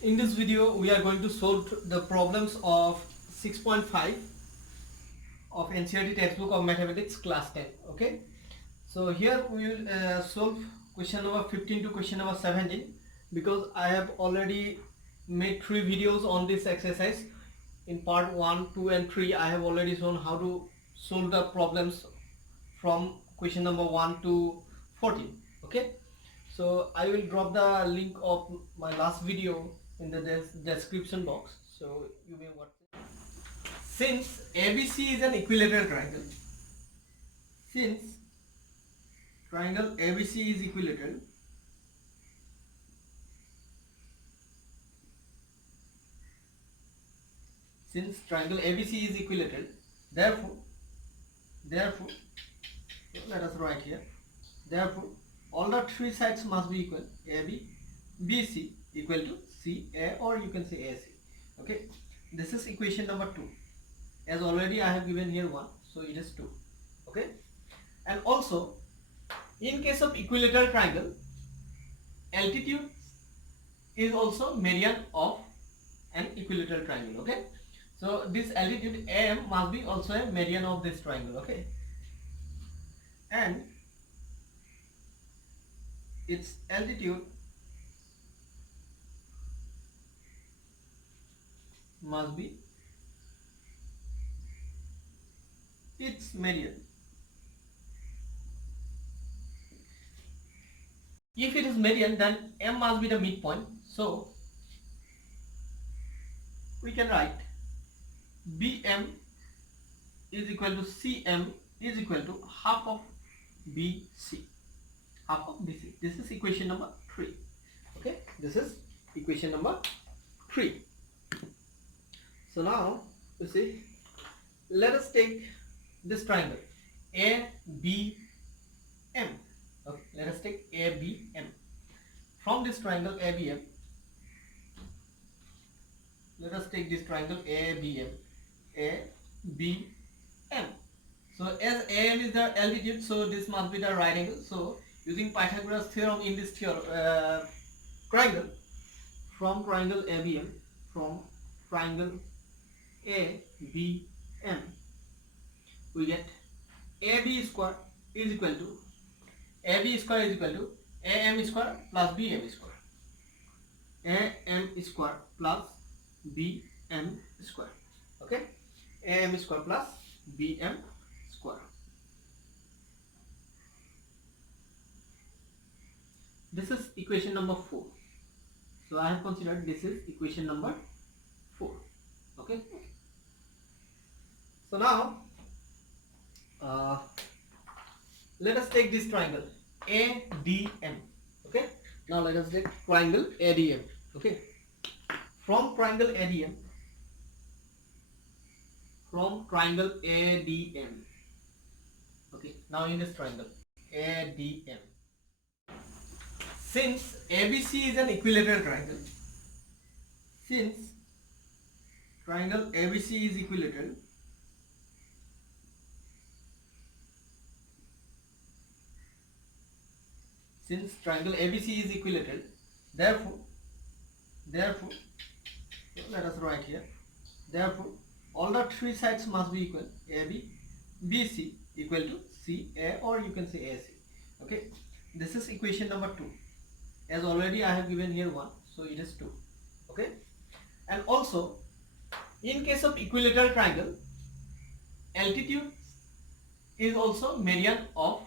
In this video we are going to solve the problems of 6.5 of NCERT textbook of mathematics class 10. Okay, so here we will solve question number 15 to question number 17 because I have already made 3 videos on this exercise. In part 1, 2 and 3 I have already shown how to solve the problems from question number 1 to 14. Okay, so I will drop the link of my last video in the description box, so you may watch it. Since ABC is an equilateral triangle, since triangle ABC is equilateral, since triangle ABC is equilateral, therefore let us write here, therefore all the 3 sides must be equal. AB BC equal to CA, or you can say AC. Okay, this is equation number 2. As already I have given here 1, so it is 2. Okay, and also in case of equilateral triangle, altitude is also median of an equilateral triangle. Okay, so this altitude AM must be also a median of this triangle. Okay, and its altitude must be its median. If it is median, then M must be the midpoint. So we can write BM is equal to CM is equal to half of BC. Half of BC. This is equation number 3. Okay, this is equation number 3. So now you see, let us take this triangle ABM. Okay, let us take ABM. From this triangle ABM, let us take this triangle ABM. ABM. So as AM is the altitude, so this must be the right angle. So using Pythagoras theorem in this triangle, from triangle ABM, from triangle ABM, we get AB square is equal to AB square is equal to AM square plus BM square. AM square plus BM square. Okay, AM square plus BM square. This is equation number 4. So I have considered this is equation number 4. Okay, so now let us take this triangle ADM. Okay, now let us take triangle ADM. Okay, from triangle ADM, okay, now in this triangle ADM, since ABC is an equilateral triangle, since triangle ABC is equilateral, since triangle ABC is equilateral, therefore let us write here, therefore all the 3 sides must be equal. AB BC equal to CA, or you can say AC. Okay, this is equation number 2. As already I have given here 1, so it is 2. Okay, and also in case of equilateral triangle, altitude is also median of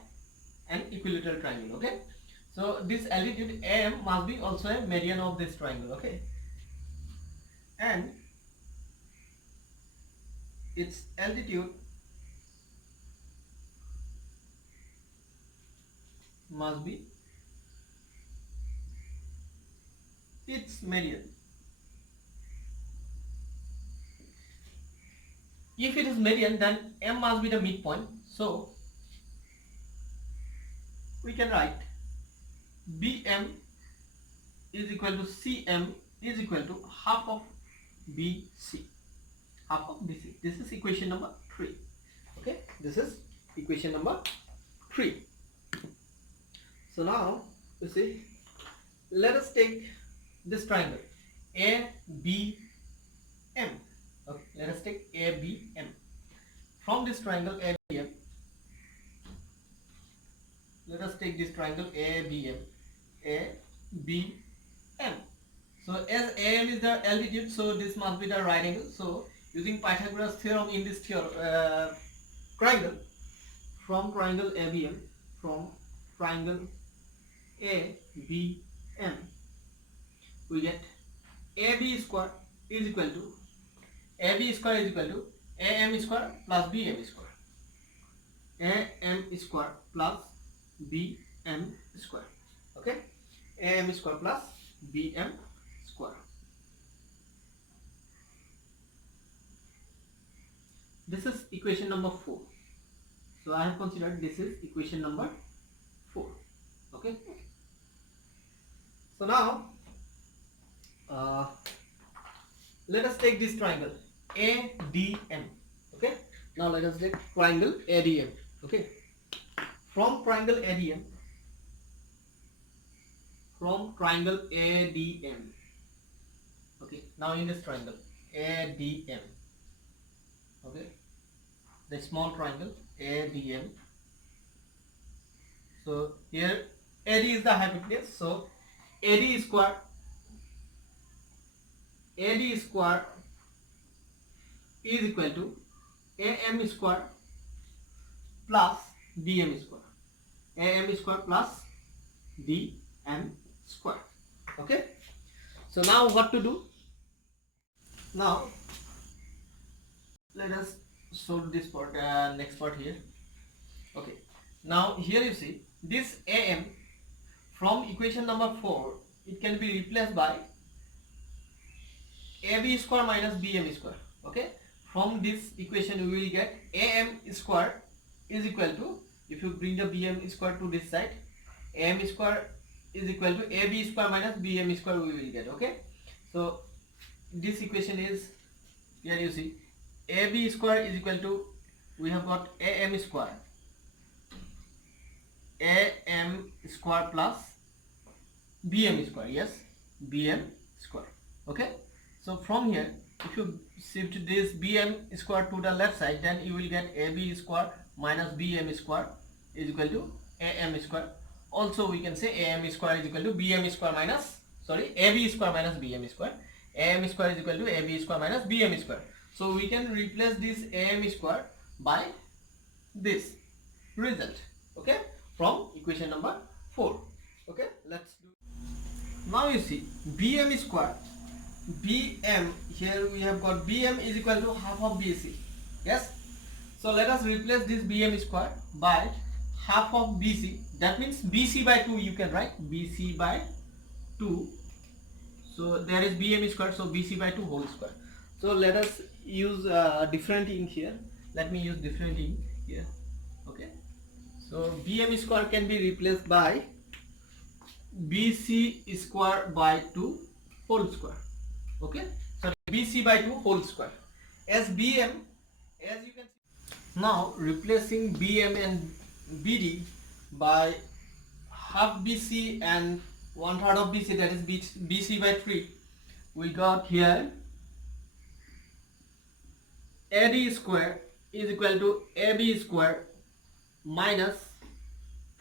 an equilateral triangle. Okay, so this altitude AM must be also a median of this triangle. Okay, and its altitude must be its median. If it is median, then M must be the midpoint. So we can write BM is equal to CM is equal to half of BC. Half of BC. This is equation number 3. Okay, this is equation number 3. So now you see, let us take this triangle ABM. Okay, let us take ABM. From this triangle ABM, let us take this triangle ABM. ABM. So as AM is the altitude, so this must be the right angle. So using Pythagoras theorem in this triangle, from triangle ABM, from triangle ABM, we get AB square is equal to AB square is equal to AM square plus BM square. AM square plus BM square. Okay, AM square plus BM square. This is equation number 4. So I have considered this is equation number 4. Okay. So now let us take this triangle ADM. Okay. Now let us take triangle ADM. Okay. From triangle ADM. From triangle ADM. Okay. Now in this triangle ADM. Okay. The small triangle ADM. So here AD is the hypotenuse. So AD square is equal to AM square plus BM square. AM square plus BM square. Okay. So now what to do? Now let us solve this part, next part here. Okay. Now here you see this AM from equation number 4, it can be replaced by AB square minus BM square. Okay. From this equation we will get AM square is equal to, if you bring the BM square to this side, AM square is equal to AB square minus BM square we will get. Okay. So this equation is, here you see AB square is equal to, we have got AM square plus BM square. Yes, BM square. Okay. So from here, if you shift this BM square to the left side, then you will get AB square minus BM square is equal to AM square. Also we can say AM square is equal to BM square minus, AB square minus BM square. AM square is equal to AB square minus BM square. So we can replace this AM square by this result. Okay, from equation number 4. Okay, let's do. Now you see BM square. BM, here we have got BM is equal to half of BC. Yes. So let us replace this BM square by half of BC. That means BC by 2 you can write. BC by 2. So there is BM square. So BC by 2 whole square. So let us use different ink here. Let me use different ink here. Okay. So BM square can be replaced by BC square by 2 whole square. Okay, so BC by 2 whole square. As BM, as you can see, now replacing BM and BD by half BC and 1/3 of BC, that is BC by 3, we got here AD square is equal to AB square minus,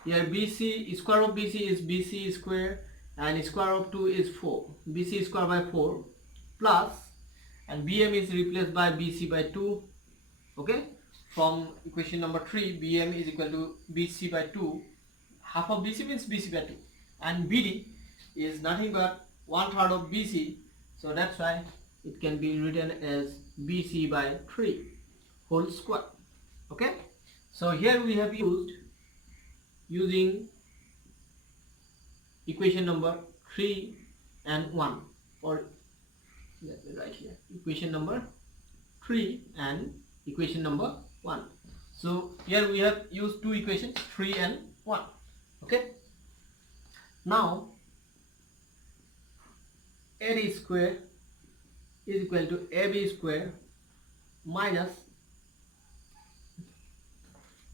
here BC, square of BC is BC square and square of 2 is 4, BC square by 4 plus, and BM is replaced by BC by 2. Okay, from equation number 3, BM is equal to BC by 2, half of BC means BC by 2, and BD is nothing but 1/3 of BC, so that's why it can be written as BC by 3 whole square. Okay, so here we have using equation number 3 and 1, or let me write here equation number 3 and equation number 1. So here we have used two equations, 3 and 1. Okay, now AD square is equal to AB square minus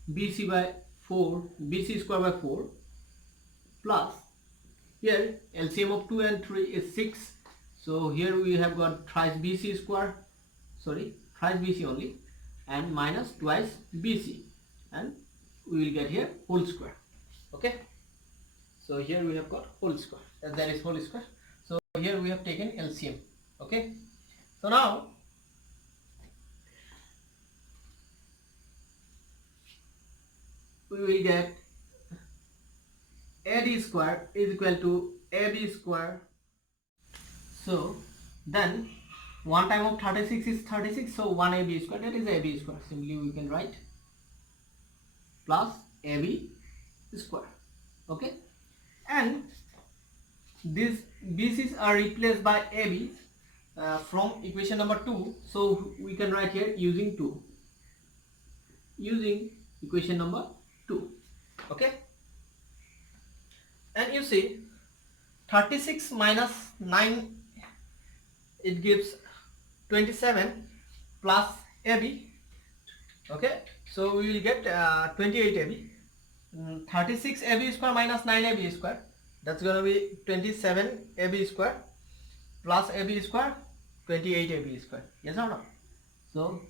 BC by 4, BC square by 4 plus, here LCM of 2 and 3 is 6, So here we have got thrice BC square, sorry, thrice BC only, and minus twice BC, and we will get here whole square. Okay, so here we have got whole square, that is whole square. So here we have taken LCM. Okay, so now we will get AD square is equal to AB square. So then 1 time of 36 is 36, so 1 AB square, that is AB square. Simply we can write plus AB square. Okay, and these BC's are replaced by AB from equation number 2, so we can write here using equation number 2. Okay, and you see 36 minus 9, it gives 27 plus AB. Okay, so we will get 28 AB. 36 AB square minus 9 AB square, that's gonna be 27 AB square plus AB square, 28 AB square. Yes or no? So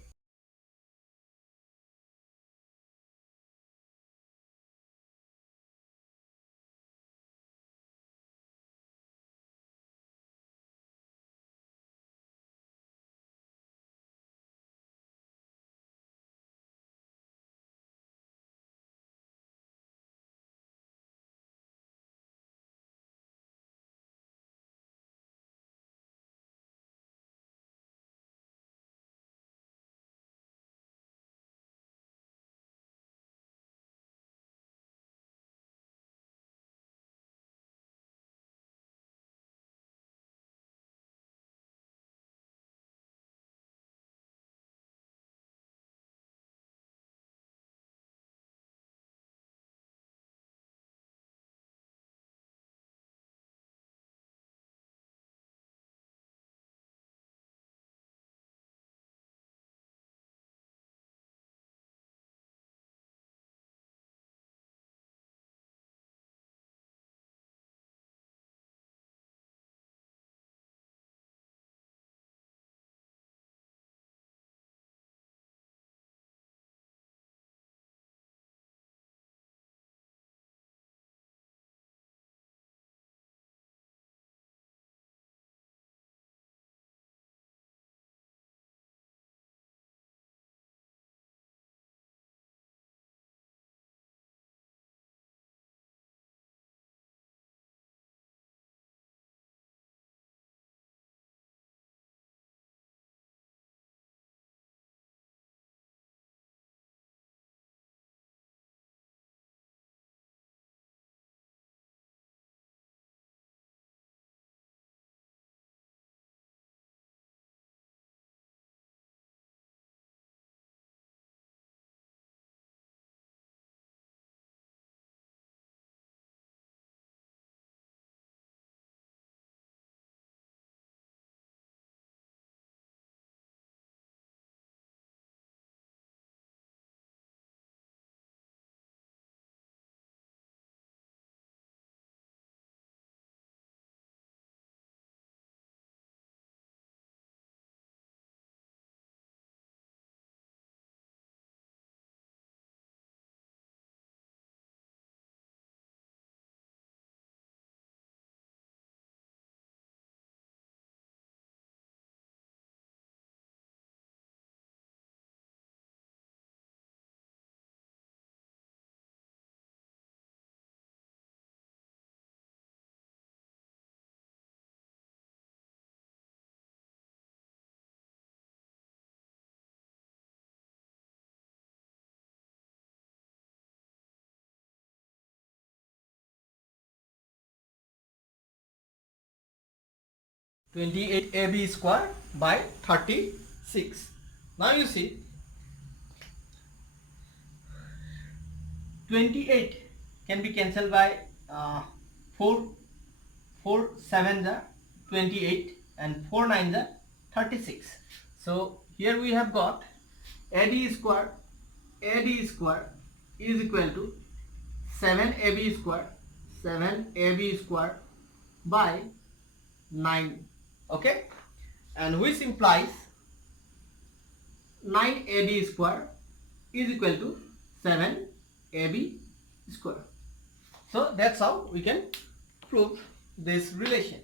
(28 AB square by 36). Now you see 28 can be cancelled by 4 7s are 28 and 4 9s are 36. So here we have got AD square is equal to 7 AB square by 9 okay, and which implies 9ab square is equal to 7ab square. So that's how we can prove this relation,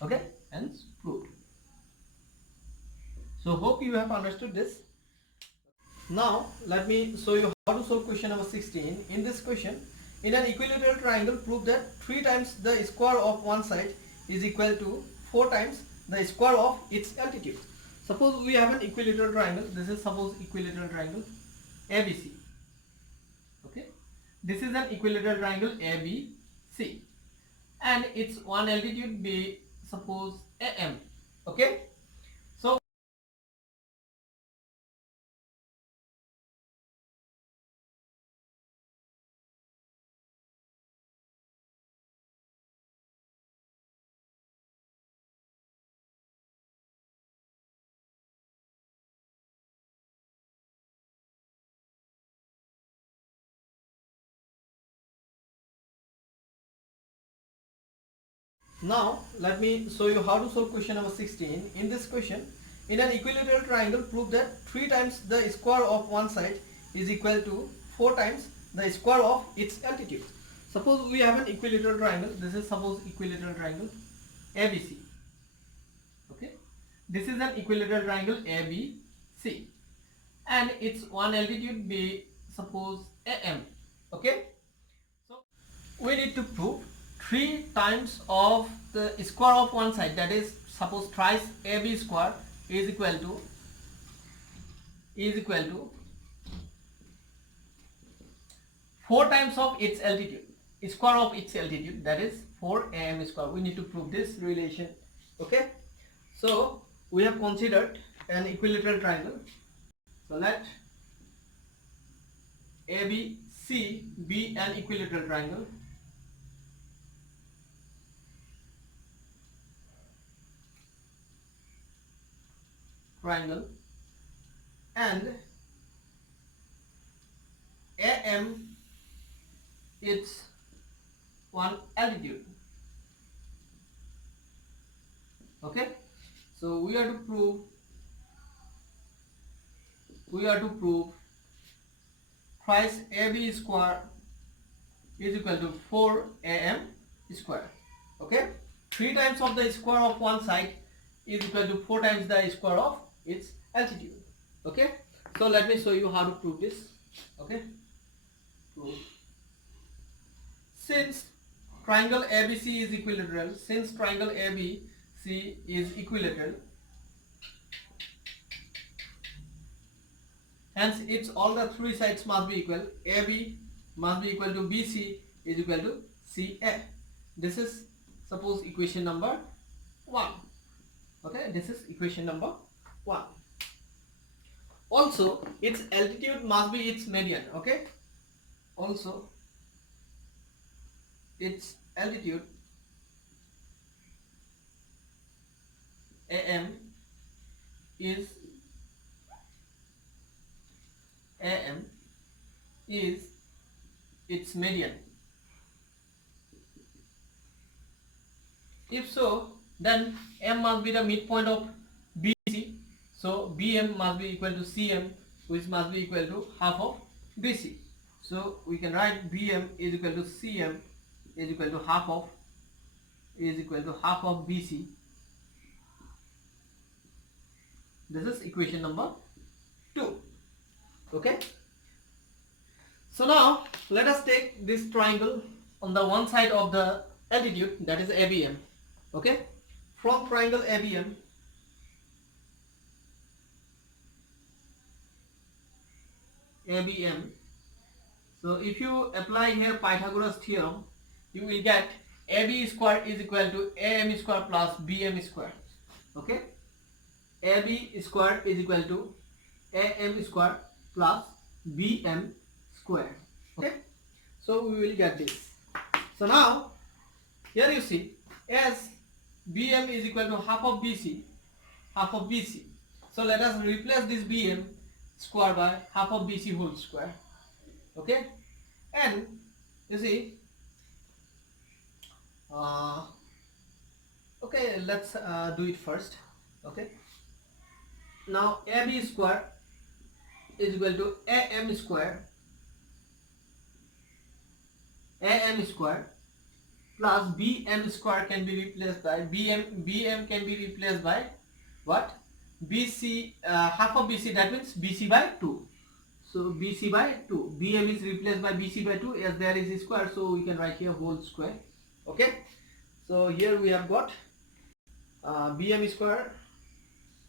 okay, and proved. So hope you have understood this. Now let me show you how to solve question number 16. In this question, in an equilateral triangle, prove that 3 times the square of one side is equal to 4 times the square of its altitude. Suppose we have an equilateral triangle. This is suppose equilateral triangle ABC. Okay, this is an equilateral triangle ABC, and its one altitude be suppose AM. Okay, so now let me show you how to solve question number 16. In this question, in an equilateral triangle, prove that 3 times the square of one side is equal to 4 times the square of its altitude. Suppose we have an equilateral triangle. This is suppose equilateral triangle ABC. Okay, this is an equilateral triangle ABC, and its one altitude be suppose AM. Okay, so we need to prove 3 times of the square of one side, that is suppose thrice AB square is equal to 4 times of its altitude, square of its altitude, that is 4 AM square. We need to prove this relation. Okay, so we have considered an equilateral triangle. So let ABC be an equilateral triangle. And AM its one altitude. Okay, so we are to prove thrice AB square is equal to 4 AM square. Okay, 3 times of the square of one side is equal to 4 times the square of its altitude. Okay, so let me show you how to prove this. Okay, prove. Since triangle ABC is equilateral, hence its all the three sides must be equal. AB must be equal to BC is equal to CA. This is suppose equation number 1. Okay, this is equation number 1. Also, its altitude must be its median. Okay, also its altitude AM is its median. If so, then M must be the midpoint of BC. So BM must be equal to CM, which must be equal to half of BC. So we can write BM is equal to CM is equal to half of BC. This is equation number 2. Okay. So now let us take this triangle on the one side of the altitude, that is ABM. Okay, from triangle ABM, so if you apply here Pythagoras theorem, you will get AB square is equal to AM square plus BM square. Okay, AB square is equal to AM square plus BM square. Okay, so we will get this. So now here you see, as BM is equal to half of BC. So let us replace this BM square by half of BC whole square. Okay, and you see Okay, let's do it first. Okay, now AB square is equal to AM square plus BM square can be replaced by BM can be replaced by what? BC, half of BC, that means BC by 2. So BC by 2, BM is replaced by BC by 2 as there is a square, so we can write here whole square. Okay, so here we have got BM square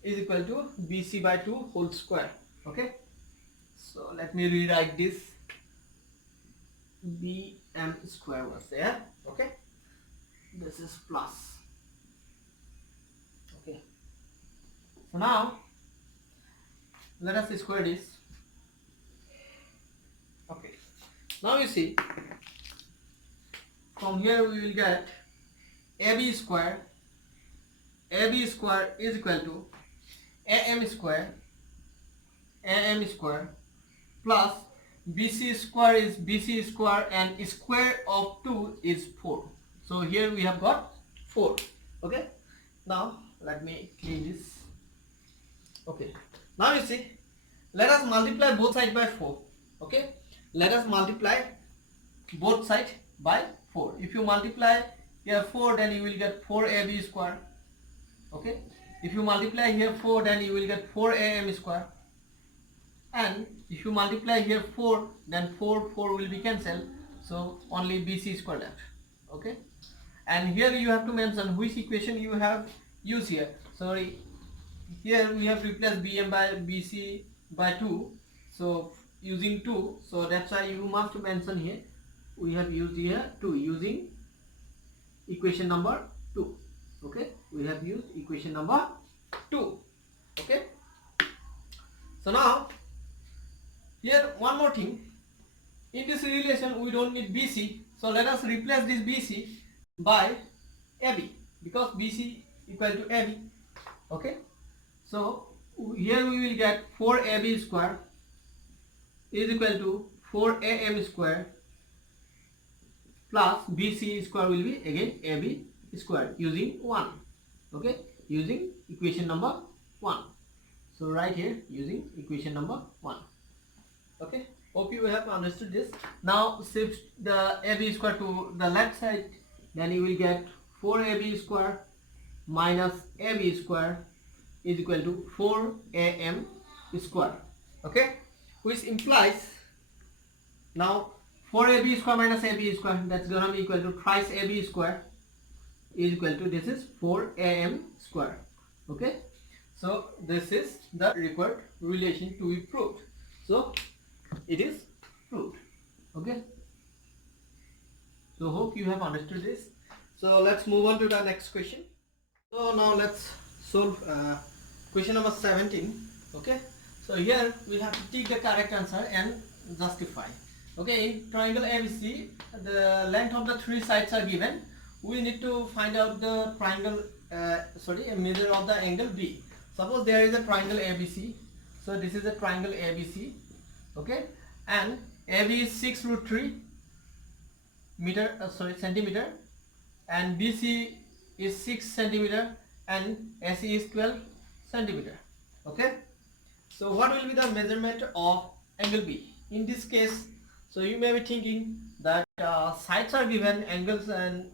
is equal to BC by 2 whole square. Okay, so let me rewrite this. BM square was there. Okay, this is plus. Okay, so now let us square this. Okay, now you see, from here we will get AB square is equal to AM square plus BC square is BC square and square of 2 is 4. So here we have got 4. Okay, now let me clean this. Okay, now you see, let us multiply both sides by 4. Okay, let us multiply both sides by 4. If you multiply here 4, then you will get 4AB square. Okay, if you multiply here 4, then you will get 4AM square. And if you multiply here 4, then 4 will be cancelled, so only BC square left. Okay, and here you have to mention which equation you have used here. Sorry, here we have replaced BM by BC by 2, so using 2, so that's why you must mention here we have used here 2 using equation number 2. Okay, we have used equation number 2. Okay, so now here one more thing, in this relation we don't need BC, so let us replace this BC by AB because BC equal to AB. Okay, so here we will get 4AB square is equal to 4AM square plus BC square will be again AB square using 1. Okay, using equation number 1. So right here using equation number 1. Okay, hope you have understood this. Now shift the AB square to the left side, then you will get 4AB square minus AB square is equal to 4AM square. Okay, which implies now 4AB square minus AB square, that's gonna be equal to thrice AB square is equal to, this is 4AM square. Okay, so this is the required relation to be proved. So it is proved. Okay, so hope you have understood this. So let's move on to the next question. So now let's solve question number 17. Okay, so here we have to take the correct answer and justify. Okay, in triangle ABC, the length of the 3 sides are given. We need to find out the triangle, measure of the angle B. Suppose there is a triangle ABC. So this is a triangle ABC. Okay, and AB is 6 root 3 centimeter, and BC is 6 centimeter, and SE is 12 centimeter. Okay, so what will be the measurement of angle B in this case? So you may be thinking that sides are given, angles and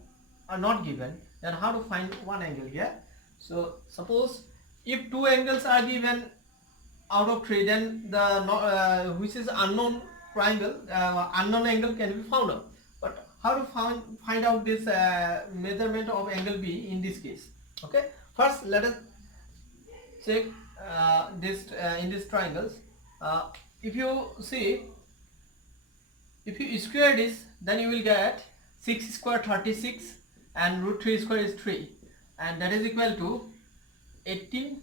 are not given, then how to find one angle here? So suppose if 2 angles are given out of 3, then the which is unknown triangle, unknown angle can be found out. But how to find out this measurement of angle B in this case? Okay, first let us check this in these triangles. If you see, if you square this, then you will get 6 square 36 and root 3 square is 3, and that is equal to 18,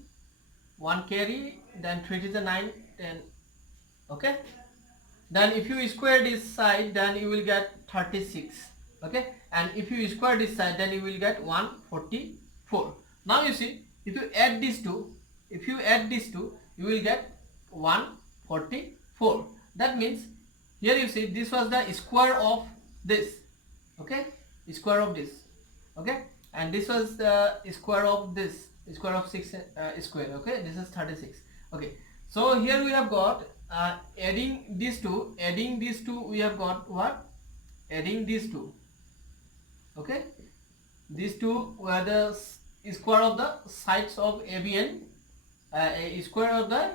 1 carry, then 3 is a 9, 10. Okay, then if you square this side, then you will get 36. Okay, and if you square this side, then you will get 144. Now you see, if you add these two, you will get 144. That means here you see, this was the square of this. Okay, square of this. Okay, and this was the square of this, square of 6 square. Okay, this is 36. Okay, so here we have got adding these two, we have got what? Adding these two. Okay, these two were the square of the sides of AB and square of the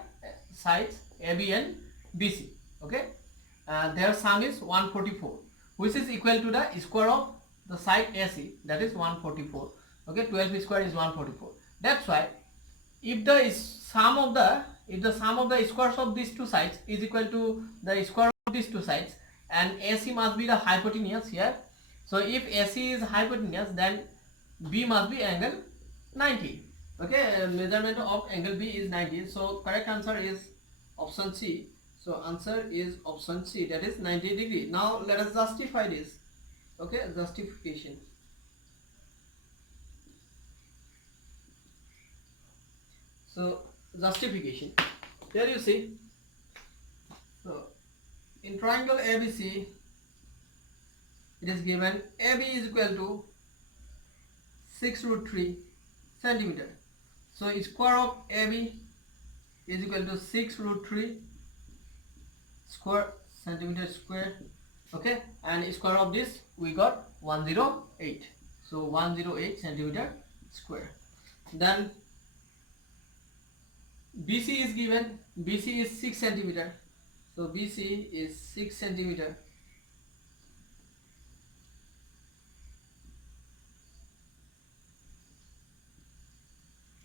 sides AB and BC. Okay, their sum is 144, which is equal to the square of the side AC, that is 144. Okay, 12 square is 144. That's why if the sum of the squares of these two sides is equal to the square of these two sides, and AC must be the hypotenuse here. So if AC is hypotenuse, then B must be angle 90. Okay, measurement of angle B is 90. So correct answer is option C. So answer is option C, that is 90 degree. Now let us justify this. Okay, justification. So justification, here you see, so in triangle ABC it is given AB is equal to 6√3 centimeter. So square of AB is equal to 6√3 square centimeter square. Okay, and square of this we got 108. So 108 centimeter square. Then BC is given, BC is 6 centimeter. So BC is 6 centimeter.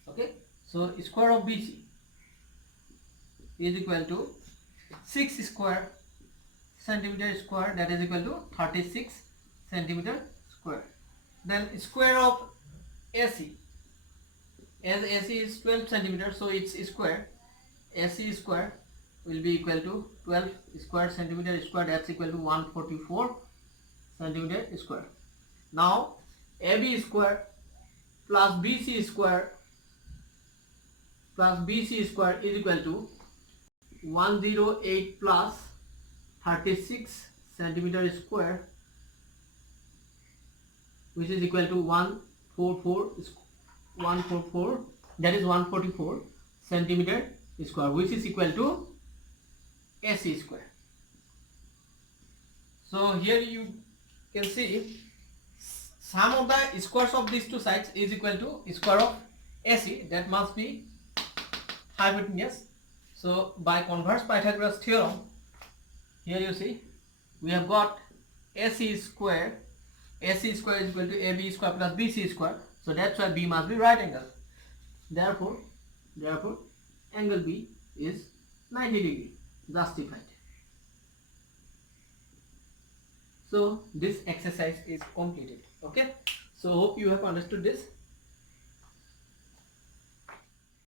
Okay, so square of BC is equal to 6 square centimeter square, that is equal to 36 centimeter square. Then square of AC, as AC is 12 centimeter, so its square, AC square will be equal to 12 square centimeter square, that's equal to 144 centimeter square. Now AB square plus BC square is equal to 108 plus 36 centimeter square, which is equal to 144, that is 144 centimeter square, which is equal to AC square. So here you can see sum of the squares of these two sides is equal to square of AC, that must be hypotenuse. So by converse Pythagoras theorem, here you see we have got AC square is equal to AB square plus BC square. So that's why B must be right angle. Therefore angle B is 90 degree. Justified. So this exercise is completed. Okay, so hope you have understood this.